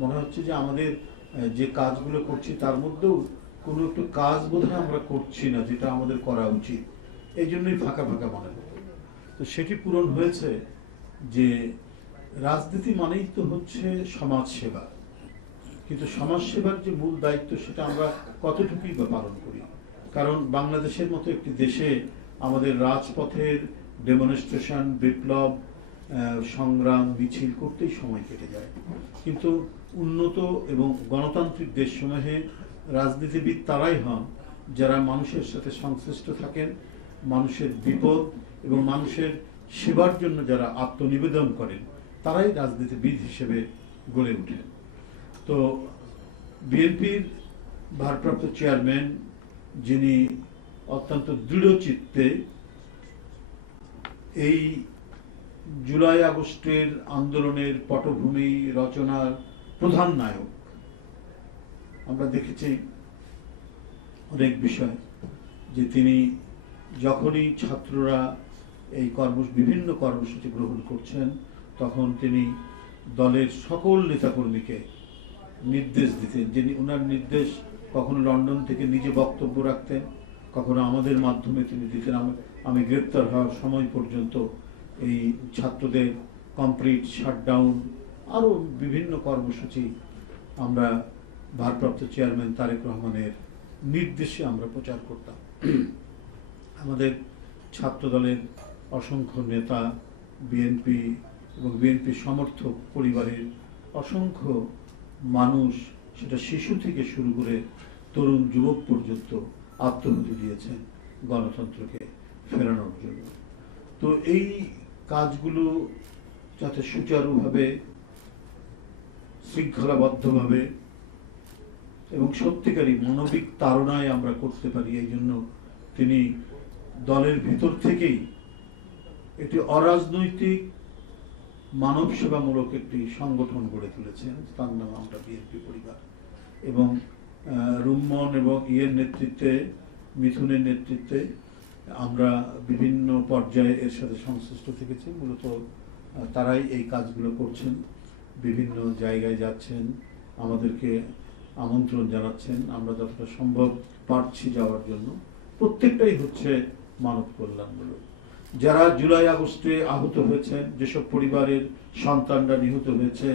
মনে হচ্ছে যে আমাদের যে কাজগুলো করছি তার মধ্যেও কোনো একটু কাজ বোধহয় আমরা করছি না যেটা আমাদের করা উচিত, এই জন্যই ফাঁকা ফাঁকা মনে হতো। তো সেটি পূরণ হয়েছে যে রাজনীতি মানেই তো হচ্ছে সমাজ সেবা, কিন্তু সমাজ সেবার যে মূল দায়িত্ব সেটা আমরা কতটুকুই বা পালন করি। কারণ বাংলাদেশের মতো একটি দেশে আমাদের রাজপথের ডেমনস্ট্রেশন, বিপ্লব, সংগ্রাম, মিছিল করতেই সময় কেটে যায়। কিন্তু উন্নত এবং গণতান্ত্রিক দেশসমূহে রাজনীতিবিদ তারাই হন যারা মানুষের সাথে সংশ্লিষ্ট থাকেন, মানুষের বিপদ এবং মানুষের সেবার জন্য যারা আত্মনিবেদন করেন, তারাই রাজনীতিবিদ হিসেবে গড়ে ওঠেন। তো বিএনপির ভারপ্রাপ্ত চেয়ারম্যান, যিনি অত্যন্ত দৃঢ় চিত্তে এই জুলাই আগস্টের আন্দোলনের পটভূমি রচনার প্রধান নায়ক, আমরা দেখেছি অনেক বিষয় যে তিনি যখনই ছাত্ররা এই বিভিন্ন কর্মসূচি গ্রহণ করছেন তখন তিনি দলের সকল নেতাকর্মীকে নির্দেশ দিতেন, যিনি ওনার নির্দেশ কখনো লন্ডন থেকে নিজে বক্তব্য রাখতেন, কখনো আমাদের মাধ্যমে তিনি দিতেন। আমি গ্রেপ্তার হওয়ার সময় পর্যন্ত এই ছাত্রদের কমপ্লিট শাটডাউন, আরও বিভিন্ন কর্মসূচি আমরা ভারপ্রাপ্ত চেয়ারম্যান তারেক রহমানের নির্দেশে আমরা প্রচার করতাম। আমাদের ছাত্র দলের অসংখ্য নেতা, বিএনপি এবং বিএনপি সমর্থক পরিবারের অসংখ্য মানুষ, সেটা শিশু থেকে শুরু করে তরুণ যুবক পর্যন্ত আত্মহুতি দিয়েছেন গণতন্ত্রকে ফেরানোর জন্য। তো এই কাজগুলো যাতে সুচারুভাবে, শৃঙ্খলাবদ্ধভাবে এবং সত্যিকারই মানবিক তাড়নায় আমরা করতে পারি, এই জন্য তিনি দলের ভিতর থেকেই একটি অরাজনৈতিক মানব সেবামূলক একটি সংগঠন গড়ে তুলেছেন, তার নাম আমরা বিএনপি পরিবার। এবং রুম্মন এবং নেতৃত্বে, মিথুনের নেতৃত্বে আমরা বিভিন্ন পর্যায়ে এর সাথে সংশ্লিষ্ট থেকেছি। মূলত তারাই এই কাজগুলো করছেন, বিভিন্ন জায়গায় যাচ্ছেন, আমাদেরকে আমন্ত্রণ জানাচ্ছেন, আমরা যতটা সম্ভব পারছি যাওয়ার জন্য। প্রত্যেকটাই হচ্ছে মানব কল্যাণমূলক। যারা জুলাই আগস্টে আহত হয়েছেন, যেসব পরিবারের সন্তানরা নিহত হয়েছে,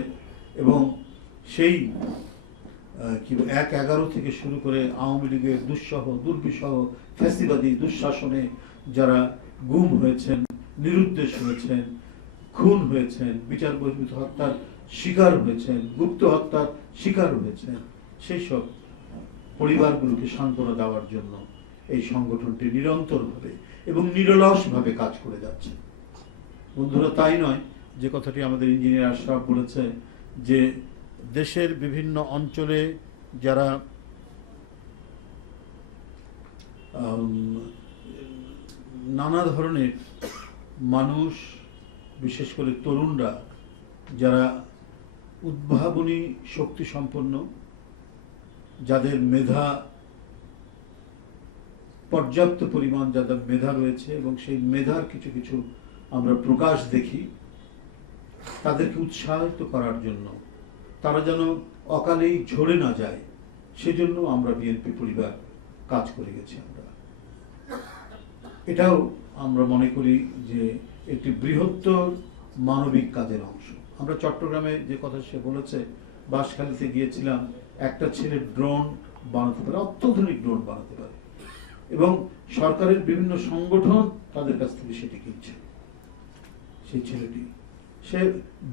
এবং সেই ১/১১ থেকে শুরু করে আওয়ামী লীগের দুর্বিষহ ফ্যাসিবাদী দুঃশাসনে যারা গুম হয়েছেন, নিরুদ্দেশ হয়েছেন, খুন হয়েছেন, বিচার বহির্ভূত হত্যার শিকার হয়েছেন, গুপ্ত হত্যার শিকার হয়েছেন, সেই সব পরিবারগুলোকে সান্ত্বনা দেওয়ার জন্য এই সংগঠনটি নিরন্তরভাবে এবং নিরলসভাবে কাজ করে যাচ্ছে। বন্ধুরা, তাই নয় যে কথাটি আমাদের ইঞ্জিনিয়ার আশরাফ বলেছে যে দেশের বিভিন্ন অঞ্চলে যারা নানা ধরনের মানুষ, বিশেষ করে তরুণরা, যারা উদ্ভাবনী শক্তি সম্পন্ন, যাদের মেধা পর্যাপ্ত পরিমাণ, যাদের মেধা রয়েছে এবং সেই মেধার কিছু কিছু আমরা প্রকাশ দেখি, তাদেরকে উৎসাহিত করার জন্য, তারা যেন অকালেই ঝরে না যায়, সেজন্য আমরা বিএনপি পরিবার কাজ করে গেছি। এটাও আমরা মনে করি যে একটি বৃহত্তর মানবিক কাজের অংশ। আমরা চট্টগ্রামে যে কথা সে বলেছে, বাঁশখালীতে গিয়েছিলাম, একটা ছেলে ড্রোন বানাতে পারে, অত্যাধুনিক ড্রোন বানাতে পারে, এবং সরকারের বিভিন্ন সংগঠন তাদের কাছ থেকে সেটি কিনছে। সেই ছেলেটি, সে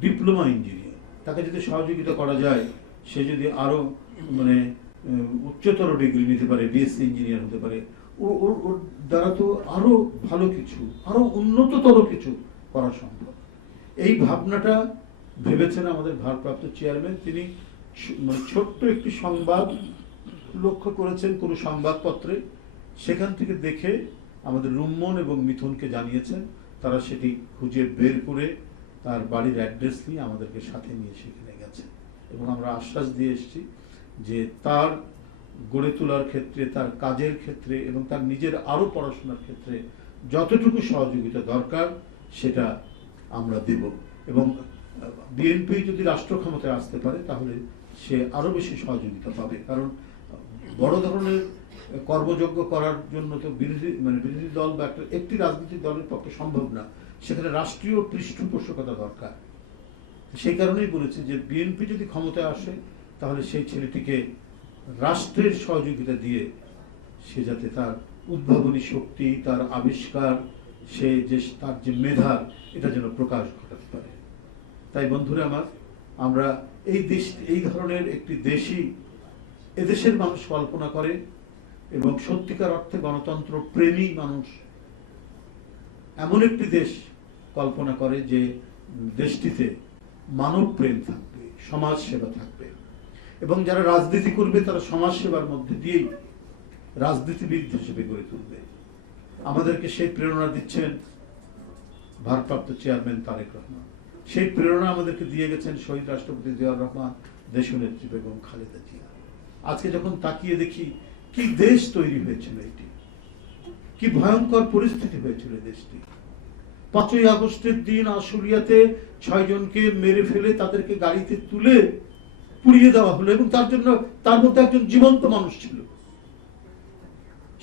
ডিপ্লোমা ইঞ্জিনিয়ার, তাকে যদি সহযোগিতা করা যায়, সে যদি আরো উচ্চতর ডিগ্রি নিতে পারে, বিএসসি ইঞ্জিনিয়ার হতে পারে, ওর দ্বারা তো আরো ভালো কিছু, আরো উন্নততর কিছু করা সম্ভব। এই ভাবনাটা ভেবেছেন আমাদের ভারপ্রাপ্ত চেয়ারম্যান। তিনি ছোট্ট একটি সংবাদ লক্ষ্য করেছেন কোন সংবাদপত্রে, সেখান থেকে দেখে আমাদের রুম্মন এবং মিথুনকে জানিয়েছেন। তারা সেটি খুঁজে বের করে তার বাড়ির অ্যাড্রেস নিয়ে আমাদেরকে সাথে নিয়ে সেখানে গেছে, এবং আমরা আশ্বাস দিয়ে এসেছি যে তার গড়ে তোলার ক্ষেত্রে, তার কাজের ক্ষেত্রে এবং তার নিজের আরো পড়াশোনার ক্ষেত্রে যতটুকু সহযোগিতা দরকার সেটা আমরা দেব। এবং বিএনপি যদি রাষ্ট্র ক্ষমতায় আসতে পারে তাহলে সে আরো বেশি সহযোগিতা পাবে, কারণ বড় ধরনের কর্মযজ্ঞ করার জন্য তো বিরোধী দল বা একটি রাজনৈতিক দলের পক্ষে সম্ভব না, সেখানে রাষ্ট্রীয় পৃষ্ঠপোষকতা দরকার। সেই কারণেই বলেছি যে বিএনপি যদি ক্ষমতায় আসে তাহলে সেই ছেলেটিকে রাষ্ট্রের সহযোগিতা দিয়ে সে যাতে তার উদ্ভাবনী শক্তি, তার আবিষ্কার, সে যে তার যে মেধা, এটা যেন প্রকাশ ঘটাতে পারে। তাই বন্ধুরা আমার, আমরা এই ধরনের একটি দেশই এদেশের মানুষ কল্পনা করে, এবং সত্যিকার অর্থে গণতন্ত্র প্রেমী মানুষ এমন একটি দেশ কল্পনা করে যে দেশটিতে মানব প্রেম থাকবে, সমাজ সেবা থাকবে, এবং যারা রাজনীতি করবে তারা সমাজ সেবার মধ্যে দিয়েই রাজনীতিবিদ হিসেবে গড়ে তুলবে। আমাদেরকে সেই প্রেরণা দিচ্ছেন ভারপ্রাপ্ত চেয়ারম্যান তারেক রহমান, সেই প্রেরণা আমাদেরকে দিয়ে গেছেন শহীদ রাষ্ট্রপতি জিয়াউর রহমান, দেশনেত্রী বেগম খালেদা জিয়া। আজকে যখন তাকিয়ে দেখি কি দেশ তৈরি হয়েছিল, এটি কি ভয়ঙ্কর পরিস্থিতি হয়েছিল দেশটি। 5ই আগস্টের দিন আশুলিয়াতে 6 জনকে মেরে ফেলে তাদেরকে গাড়িতে তুলে পুড়িয়ে দেওয়া হলো, এবং তার মধ্যে একজন জীবন্ত মানুষ ছিল।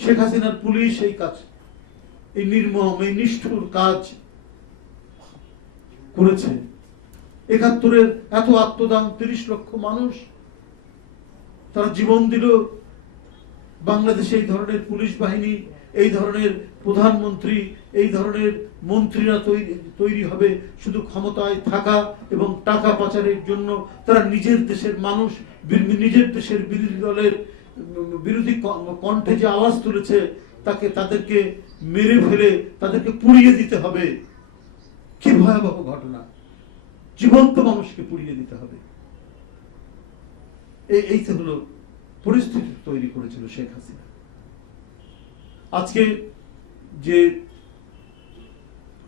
শেখ হাসিনার পুলিশ এই নির্মম, এই নিষ্ঠুর কাজ করেছে। 71-এর এত আত্মদান, 30 লক্ষ মানুষ তারা জীবন দিল। বাংলাদেশে এই ধরনের পুলিশ বাহিনী, এই ধরনের প্রধানমন্ত্রী, এই ধরনের মন্ত্রীরা তৈরি হবে শুধু ক্ষমতায় থাকা এবং টাকা পাচারের জন্য। তারা নিজের দেশের মানুষ, নিজের দেশের বিরোধী দলের বিরোধী কণ্ঠে যে আওয়াজ তুলেছে তাদেরকে মেরে ফেলে তাদেরকে পুড়িয়ে দিতে হবে। কি ভয়াবহ ঘটনা, জীবন্ত মানুষকে পুড়িয়ে দিতে হবে। এই তো হলো পরিস্থিতি তৈরি করেছিল শেখ হাসিনা। আজকে যে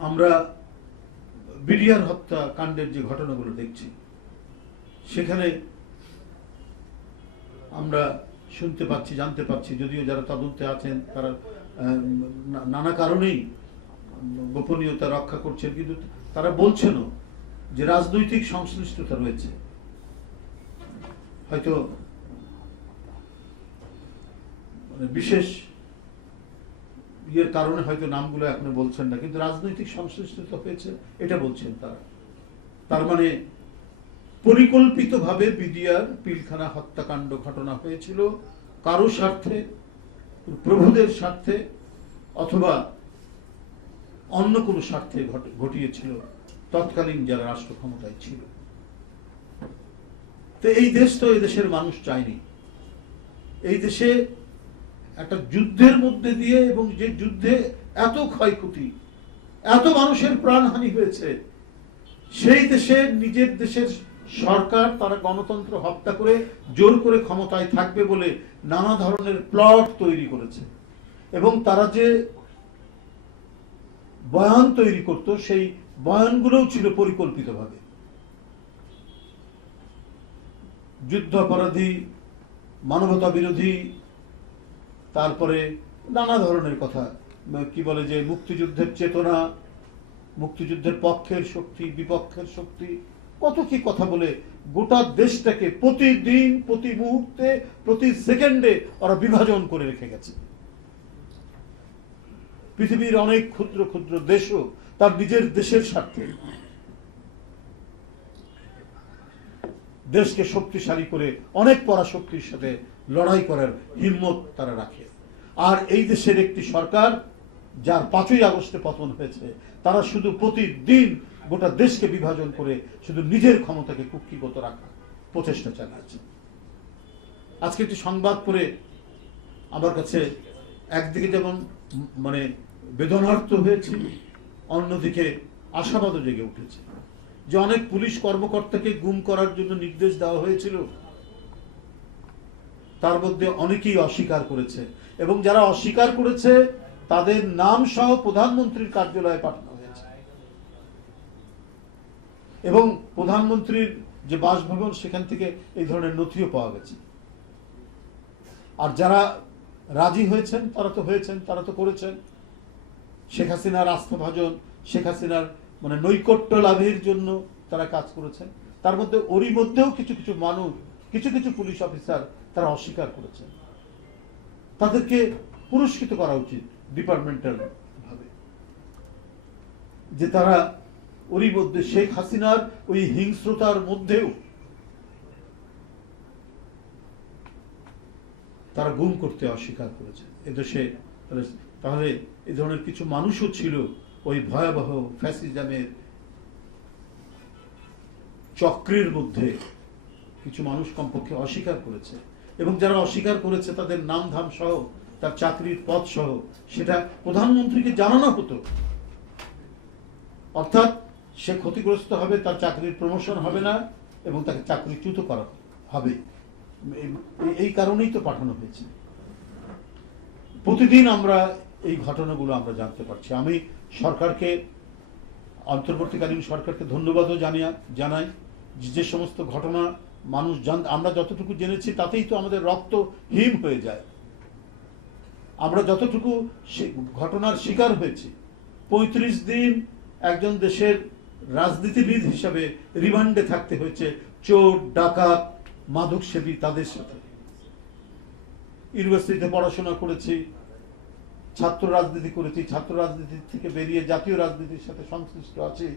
আমরা বিডিআর হত্যা কাণ্ডের যে ঘটনাগুলো দেখছি, সেখানে আমরা শুনতে পাচ্ছি, জানতে পাচ্ছি, যদিও যারা তদন্তে আছেন তারা নানা কারণেই গোপনীয়তা রক্ষা করছেন, কিন্তু তারা বলছেনও যে রাজনৈতিক সংশ্লিষ্টতা রয়েছে। হয়তো বিশেষ কারণে হয়তো নামগুলো এখনো বলছেন না, কিন্তু রাজনৈতিক সংশ্লিষ্টতা হয়েছে এটা বলছেন তারা। তার মানে পরিকল্পিতভাবে বিডিআর পিলখানা হত্যাকাণ্ড ঘটনা হয়েছিল কারো স্বার্থে, প্রভুদের স্বার্থে, অথবা অন্য কোনো স্বার্থে ঘটিয়েছিল তৎকালীন যারা রাষ্ট্র ক্ষমতায় ছিল। তো এই দেশ তো এই দেশের মানুষ চায়নি। এই দেশে একটা যুদ্ধের মধ্যে দিয়ে, এবং যে যুদ্ধে এত ক্ষয়ক্ষতি, এত মানুষের প্রাণহানি হয়েছে, সেই দেশের নিজের দেশের সরকার তারা গণতন্ত্র হত্যা করে জোর করে ক্ষমতায় থাকবে বলে নানা ধরনের প্লট তৈরি করেছে। এবং তারা যে বয়ান তৈরি করত, সেই বয়ানগুলোও ছিল পরিকল্পিতভাবে। যুদ্ধ অপরাধী, মানবতা বিরোধী, তারপরে নানা ধরনের কথা, কি বলে যে মুক্তিযুদ্ধের চেতনা, মুক্তিযুদ্ধের পক্ষের শক্তি, বিপক্ষের শক্তি, কত কি কথা বলে গোটা দেশটাকে প্রতিদিন, প্রতি মুহূর্তে, প্রতি সেকেন্ডে ওরা বিভাজন করে রেখে গেছে। পৃথিবীর অনেক ক্ষুদ্র ক্ষুদ্র দেশও তার নিজের দেশের স্বার্থে দেশকে শক্তিশালী করে অনেক পরাশক্তির সাথে লড়াই করার হিম্মত তারা রাখে। আর এই দেশের একটি সরকার, যার 5ই আগস্টে পতন হয়েছে, তারা শুধু প্রতিদিন গোটা দেশকে বিভাজন করে শুধু নিজের ক্ষমতাকে কুক্ষিগত রাখার প্রচেষ্টা চালাচ্ছে। আজকে একটি সংবাদ পড়ে আমার কাছে একদিকে যেমন বেদনার্থ হয়েছে, অন্যদিকে আশাবাদও জেগে উঠেছে যে অনেক পুলিশ কর্মকর্তাকে গুম করার জন্য নির্দেশ দেওয়া হয়েছিল, তার মধ্যে অনেকেই অস্বীকার করেছে, এবং যারা অস্বীকার করেছে তাদের নাম সহ প্রধানমন্ত্রীর কার্যালয়ে পাঠানো হয়েছে, এবং প্রধানমন্ত্রীর যে বাসভবন সেখান থেকে এই ধরনের নথিও পাওয়া গেছে। আর যারা রাজি হয়েছেন তারা তো করেছেন। শেখ হাসিনার আস্থাভাজন, শেখ হাসিনার নৈকট্য লাভের জন্য তারা কাজ করেছেন। তার মধ্যে ওরই মধ্যেও কিছু কিছু মানুষ, কিছু কিছু পুলিশ অফিসার তারা অস্বীকার করেছেন। তাদেরকে পুরস্কৃত করা উচিত ডিপার্টমেন্টাল ভাবে, যে তারা ওরই মধ্যে শেখ হাসিনার ওই হিংস্রতার মধ্যেও তারা গুম করতে অস্বীকার করেছে এদেশে। তাহলে এই ধরনের কিছু মানুষও ছিল ওই ভয়াবহ ফ্যাসিজমের চক্রের মধ্যে, কিছু মানুষ কমপক্ষে অস্বীকার করেছে, এবং যারা অস্বীকার করেছে তাদের নাম ধাম সহ, তার চাকরির পদ সহ সেটা প্রধানমন্ত্রীকে জানানো হতো। অর্থাৎ সে ক্ষতিগ্রস্ত হবে, তার চাকরির প্রমোশন হবে না এবং তাকে চাকরিচ্যুত করা হবে। এই কারণেই তো পাঠানো হয়েছে। প্রতিদিন আমরা এই ঘটনাগুলো আমরা জানতে পারছি। আমি সরকারকে, অন্তর্বর্তীকালীন সরকারকে ধন্যবাদও জানাই যে সমস্ত ঘটনা মানুষ আমরা যতটুকু জেনেছি তাতেই তো আমাদের রক্ত হিম হয়ে যায়। আমরা যতটুকু ঘটনার শিকার হয়েছি, 35 দিন একজন দেশের রাজনীতিবিদ হিসাবে রিমান্ডে থাকতে হয়েছে চোর, ডাকাত, মাদক সেবী তাদের সাথে। ইউনিভার্সিটিতে পড়াশোনা করেছি, ছাত্র রাজনীতি করেছি, ছাত্র রাজনীতি থেকে বেরিয়ে জাতীয় রাজনীতির সাথে সংশ্লিষ্ট আছি।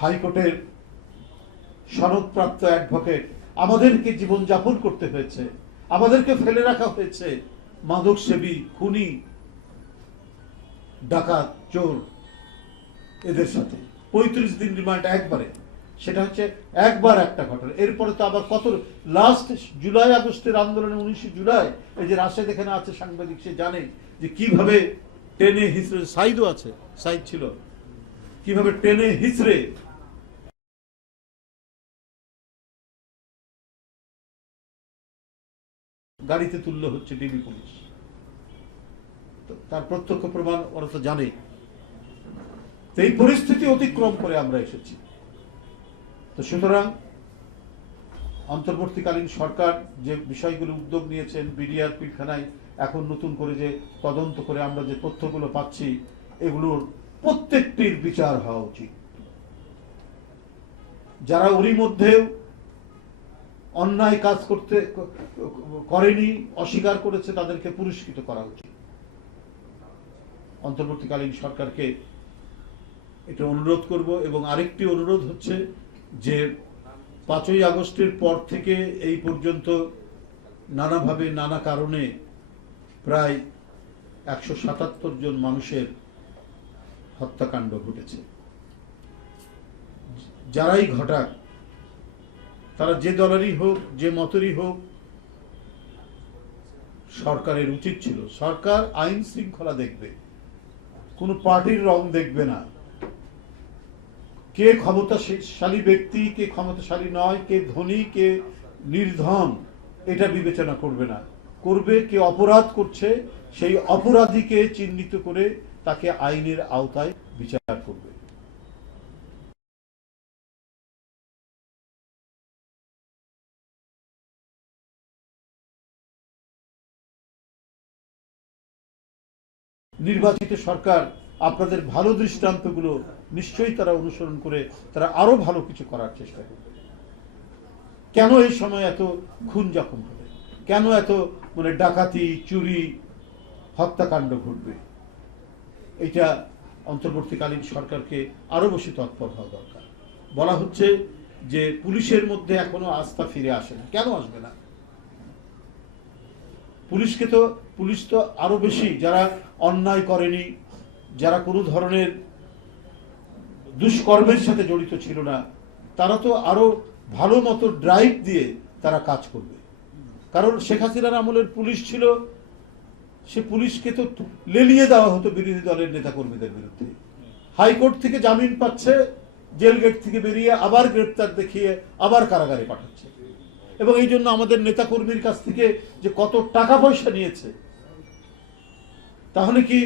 হাইকোর্টের সনদপ্রাপ্ত অ্যাডভোকেট, আমাদেরকে জীবনযাপন করতে হয়েছে, আমাদেরকে ফেলে রাখা হয়েছে মাদক সেবী, খুনি, ডাকাত, চোর এদের সাথে। 35 দিন রিমান্ড একবারে, সেটা হচ্ছে একবার একটা ঘটনা। এরপরে তো আবার কত লাস্ট জুলাই আগস্টের আন্দোলনে 19 জুলাই, এই যে রাশেদ এখানে আছে সাংবাদিক, সে জানে যে কিভাবে টেনে হিসড়ে, সাইদও আছে, সাইদ ছিল, কিভাবে টেনে হিসড়ে গাড়িতে তুললে হচ্ছে ডিবি পুলিশ। তার প্রত্যক্ষ প্রমাণ ওরা তো জানে। এই পরিস্থিতি অতিক্রম করে আমরা এসেছি। তো সুতরাং অন্তর্বর্তীকালীন সরকার যে বিষয়গুলো উদ্যোগ নিয়েছেন, বিডিআর পিলখানায় এখন নতুন করে যে তদন্ত করে আমরা যে তথ্যগুলো পাচ্ছি, এগুলোর প্রত্যেকটির বিচার হওয়া উচিত। যারা ওরই মধ্যেও অন্যায় কাজ করেনি, অস্বীকার করেছে, তাদেরকে পুরস্কৃত করা উচিত। অন্তর্বর্তীকালীন সরকারকে এটা অনুরোধ করব। এবং আরেকটি অনুরোধ হচ্ছে যে 5ই আগস্টের পর থেকে এই পর্যন্ত নানাভাবে, নানা কারণে প্রায় 177 জন মানুষের হত্যাকাণ্ড ঘটেছে। যারাই ঘটাক, তারা যে দলেরই হোক, যে মতেরই হোক, সরকারের উচিত ছিল, সরকার আইন শৃঙ্খলা দেখবে, কোন পার্টির রং দেখবে না। কে ক্ষমতাশালী ব্যক্তি, কে ক্ষমতাশালী নয়, কে ধনী, কে নির্ধন, এটা বিবেচনা করবে না। করবে কে অপরাধ করছে, সেই অপরাধীকে চিহ্নিত করে তাকে আইনের আওতায় বিচার করবে। নির্বাচিত সরকার আপনাদের ভালো দৃষ্টান্তগুলো নিশ্চয়ই তারা অনুসরণ করে তারা আরো ভালো কিছু করার চেষ্টা করবে। কেন এই সময় এত খুন জখম হবে, কেন এত ডাকাতি, চুরি, হত্যাকাণ্ড ঘটবে, এটা অন্তর্বর্তীকালীন সরকারকে আরো বেশি তৎপর হওয়া দরকার। বলা হচ্ছে যে পুলিশের মধ্যে এখনো আস্থা ফিরে আসে না। কেন আসবে না? পুলিশ তো আরো বেশি, যারা অন্যায় করেনি, যারা কোনো ধরনের দুষ্কর্মের সাথে জড়িত ছিল না, তারা তো আরো ভালো মতো ড্রাইভ দিয়ে তারা কাজ করবে। কারণ শেখ হাসিনার আমলের পুলিশ ছিল, সে পুলিশকে তো লেলিয়ে দেওয়া হতো বিরোধী দলের নেতাকর্মীদের বিরুদ্ধে। হাইকোর্ট থেকে জামিন পাচ্ছে, জেল গেট থেকে বেরিয়ে আবার গ্রেপ্তার দেখিয়ে আবার কারাগারে পাঠাচ্ছে। এবং এই জন্য আমাদের নেতাকর্মীর কাছ থেকে যে কত টাকা পয়সা নিয়েছে, তাহলে কি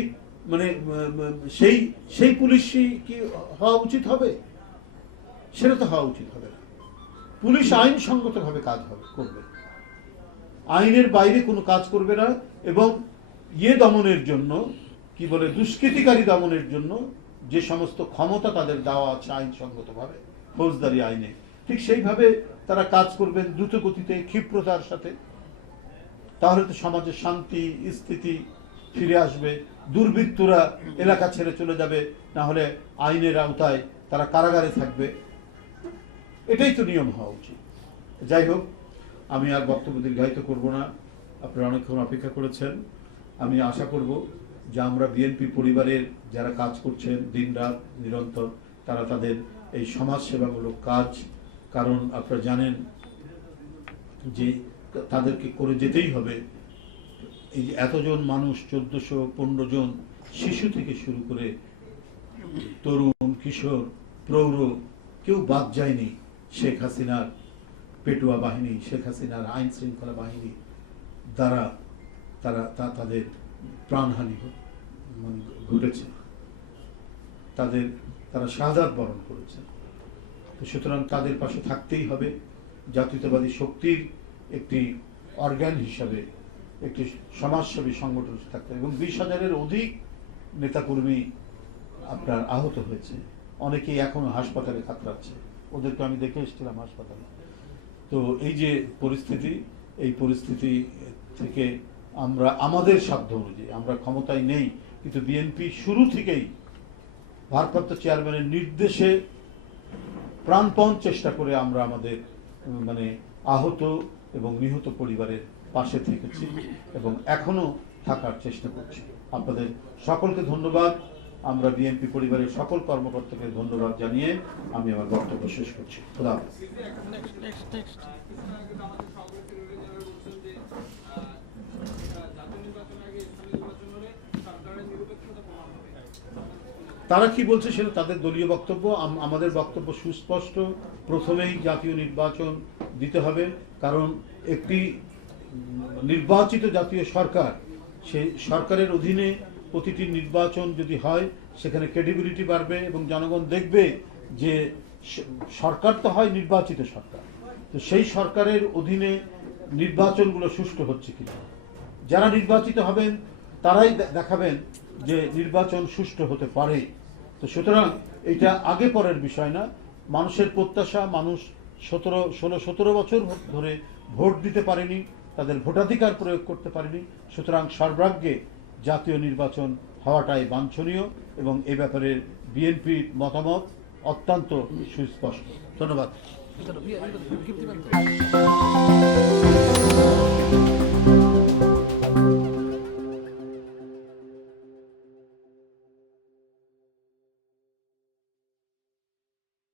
সেই পুলিশই কি হওয়া উচিত হবে? সেটা তো হওয়া উচিত হবে না। পুলিশ আইনসঙ্গত ভাবে কাজ করবে, আইনের বাইরে কোনো কাজ করবে না। এবং দমনের জন্য, কি বলে, দুষ্কৃতিকারী দমনের জন্য যে সমস্ত ক্ষমতা তাদের দেওয়া আছে আইনসঙ্গতভাবে ফৌজদারি আইনে, ঠিক সেইভাবে তারা কাজ করবেন দ্রুত গতিতে, ক্ষিপ্রতার সাথে। তাহলে তো সমাজে শান্তি স্থিতি ফিরে আসবে, দুর্বৃত্তরা এলাকা ছেড়ে চলে যাবে, না হলে আইনের আওতায় তারা কারাগারে থাকবে। এটাই তো নিয়ম হওয়া উচিত। যাই হোক, আমি আর বক্তব্য দীর্ঘায়িত করব না, আপনারা অনেকক্ষণ অপেক্ষা করেছেন। আমি আশা করব যে আমরা বিএনপি পরিবারের যারা কাজ করছেন দিনরাত নিরন্তর, তারা তাদের এই সমাজসেবামূলক কাজ, কারণ আপনারা জানেন যে তাদেরকে করে যেতেই হবে। এই যে এতজন মানুষ, 1415 জন শিশু থেকে শুরু করে তরুণ, কিশোর, প্রৌঢ়, কেউ বাদ যায়নি। শেখ হাসিনার পেটুয়া বাহিনী, শেখ হাসিনার আইন শৃঙ্খলা বাহিনী দ্বারা তাদের প্রাণহানি ঘটেছে, তারা শাহাদাত বরণ করেছে। তো সুতরাং তাদের পাশে থাকতেই হবে। জাতীয়তাবাদী শক্তির একটি অর্গান হিসাবে একটি সমাজসেবী সংগঠন থাকতে, এবং 20,000-এর অধিক নেতাকর্মী আপনার আহত হয়েছে, অনেকেই এখনো হাসপাতালে কাতরাচ্ছে, ওদেরকে আমি দেখে এসেছিলাম হাসপাতালে। তো এই যে পরিস্থিতি, এই পরিস্থিতি থেকে আমরা আমাদের সাধ্য অনুযায়ী, আমরা ক্ষমতায় নেই, কিন্তু বিএনপি শুরু থেকেই ভারপ্রাপ্ত চেয়ারম্যানের নির্দেশে প্রাণপণ চেষ্টা করে আমরা আমাদের আহত এবং নিহত পরিবারের পাশে থেকেছি এবং এখনো থাকার চেষ্টা করছি। আপনাদের সকলকে ধন্যবাদ। আমরা বিএনপি পরিবারের সকল কর্মকর্তাকে ধন্যবাদ জানিয়ে আমি আমার বক্তব্য শেষ করছি। খোদা হাফেজ। তারা কি বলছে সেটা তাদের দলীয় বক্তব্য। আমাদের বক্তব্য সুস্পষ্ট। প্রথমেই জাতীয় নির্বাচন দিতে হবে, কারণ একটি নির্বাচিত জাতীয় সরকার, সেই সরকারের অধীনে প্রতিটি নির্বাচন যদি হয়, সেখানে ক্রেডিবিলিটি বাড়বে এবং জনগণ দেখবে যে সরকার তো হয় নির্বাচিত সরকার, তো সেই সরকারের অধীনে নির্বাচনগুলো সুষ্ঠু হচ্ছে কিনা। যারা নির্বাচিত হবেন তারাই দেখাবেন যে নির্বাচন সুষ্ঠু হতে পারে। তো সুতরাং এটা আগে পরের বিষয় না। মানুষের প্রত্যাশা, মানুষ 16-17 বছর ধরে ভোট দিতে পারেনি, তাদের ভোটাধিকার প্রয়োগ করতে পারেনি। সুতরাং সর্বাগ্রে জাতীয় নির্বাচন হওয়াটাই বাঞ্ছনীয় এবং এ ব্যাপারে বিএনপির মতামত অত্যন্ত সুস্পষ্ট। ধন্যবাদ।